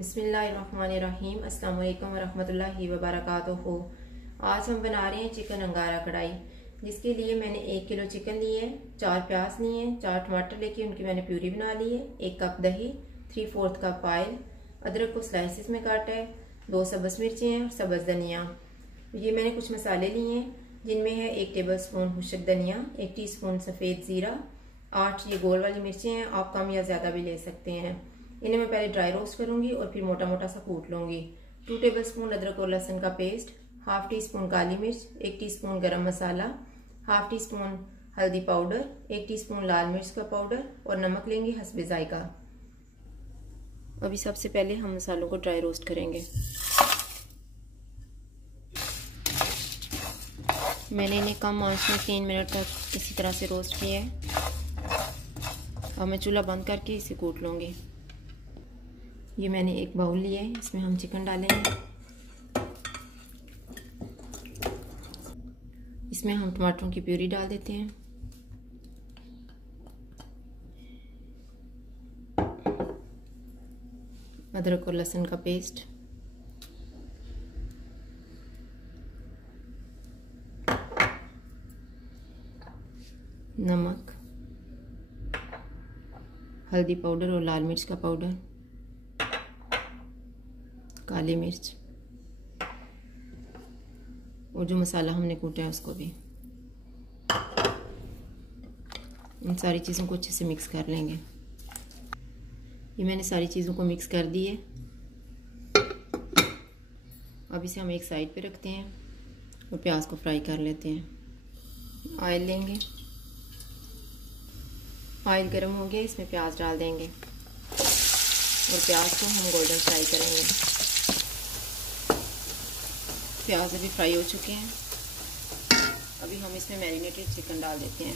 बिस्मिल्लाहिर्रहमानिर्रहीम। अस्सलाम वालेकुम वरहमतुल्लाहि वबरकातुहू। आज हम बना रहे हैं चिकन अंगारा कढ़ाई, जिसके लिए मैंने 1 किलो चिकन लिए है, 4 प्याज लिए हैं, 4 टमाटर लेके उनकी मैंने प्यूरी बना ली है, 1 कप दही, 3/4 कप ऑयल, अदरक को स्लाइसिस में काटा है, 2 सब्ज़ मिर्चें हैं और सब्ज़ धनिया। ये मैंने कुछ मसाले लिए हैं, जिनमें है 1 टेबल स्पून खुशक धनिया, 1 टीस्पून सफ़ेद ज़ीरा, 8 ये गोल वाली मिर्चें हैं, आप कम या ज़्यादा भी ले सकते हैं। इन्हें मैं पहले ड्राई रोस्ट करूंगी और फिर मोटा मोटा सा कूट लूंगी। 2 टेबल स्पून अदरक और लहसुन का पेस्ट, 1/2 टीस्पून काली मिर्च, 1 टीस्पून गरम मसाला, 1/2 टीस्पून हल्दी पाउडर, 1 टीस्पून लाल मिर्च का पाउडर और नमक लेंगे हस्बे जायका। अभी सबसे पहले हम मसालों को ड्राई रोस्ट करेंगे। मैंने इन्हें कम आंच में 3 मिनट तक इसी तरह से रोस्ट किया है। अब मैं चूल्हा बंद करके इसे कूट लूँगी। ये मैंने एक बाउल लिया है, इसमें हम चिकन डालेंगे। इसमें हम टमाटरों की प्यूरी डाल देते हैं। अदरक और लहसुन का पेस्ट, नमक, हल्दी पाउडर और लाल मिर्च का पाउडर, काली मिर्च और जो मसाला हमने कूटा है उसको भी। इन सारी चीज़ों को अच्छे से मिक्स कर लेंगे। ये मैंने सारी चीज़ों को मिक्स कर दी है। अब इसे हम एक साइड पे रखते हैं और प्याज को फ्राई कर लेते हैं। ऑयल लेंगे, ऑयल गर्म हो गया, इसमें प्याज डाल देंगे और प्याज को हम गोल्डन फ्राई करेंगे। प्याज अभी फ्राई हो चुके हैं। अभी हम इसमें मैरिनेटेड चिकन डाल देते हैं।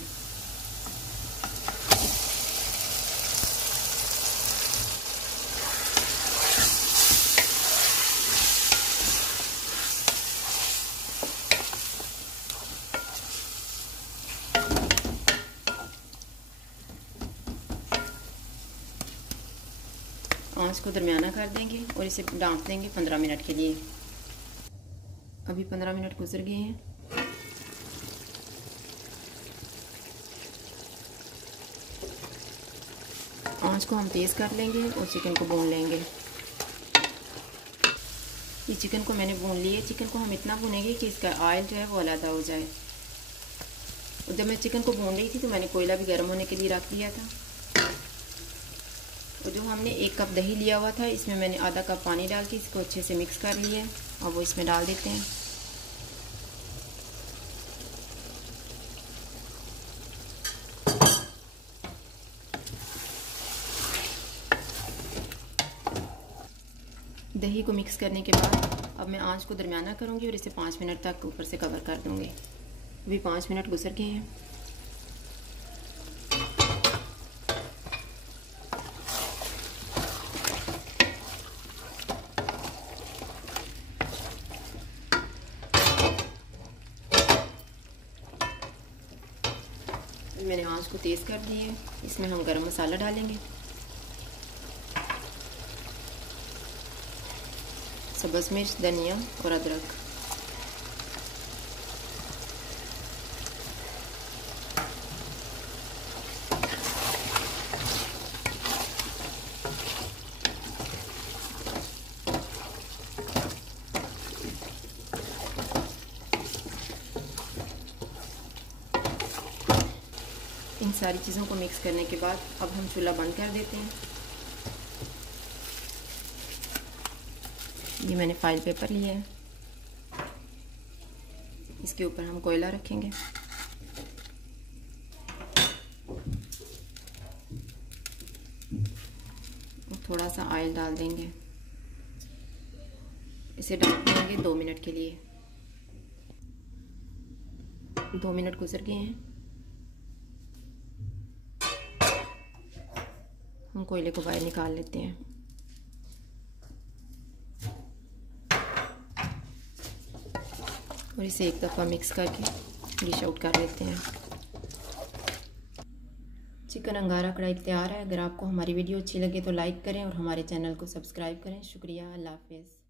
आंच को दरमियाना कर देंगे और इसे ढाँप देंगे 15 मिनट के लिए। अभी 15 मिनट गुजर गए हैं। आंच को हम तेज़ कर लेंगे और चिकन को भून लेंगे। ये चिकन को मैंने भून लिया। चिकन को हम इतना भूनेंगे कि इसका ऑयल जो है वो अलग हो जाए। और जब मैं चिकन को भून रही थी तो मैंने कोयला भी गर्म होने के लिए रख दिया था। और जो हमने 1 कप दही लिया हुआ था, इसमें मैंने आधा कप पानी डाल के इसको अच्छे से मिक्स कर लिया है। अब वो इसमें डाल देते हैं। दही को मिक्स करने के बाद अब मैं आंच को दरमियाना करूंगी और इसे 5 मिनट तक ऊपर से कवर कर दूंगी। अभी 5 मिनट गुजर गए हैं। मैंने आंच को तेज़ कर दी है। इसमें हम गरम मसाला डालेंगे, सब्ज़ मिर्च, धनिया और अदरक। इन सारी चीज़ों को मिक्स करने के बाद अब हम चूल्हा बंद कर देते हैं। ये मैंने फाइल पेपर लिया है, इसके ऊपर हम कोयला रखेंगे। और थोड़ा सा ऑयल डाल देंगे। इसे ढक देंगे 2 मिनट के लिए। 2 मिनट गुजर गए हैं। हम कोयले को बाहर निकाल लेते हैं। और इसे एक दफ़ा मिक्स करके डिश आउट कर लेते हैं। चिकन अंगारा कढ़ाई तैयार है। अगर आपको हमारी वीडियो अच्छी लगे तो लाइक करें और हमारे चैनल को सब्सक्राइब करें। शुक्रिया, अल्लाह हाफिज़।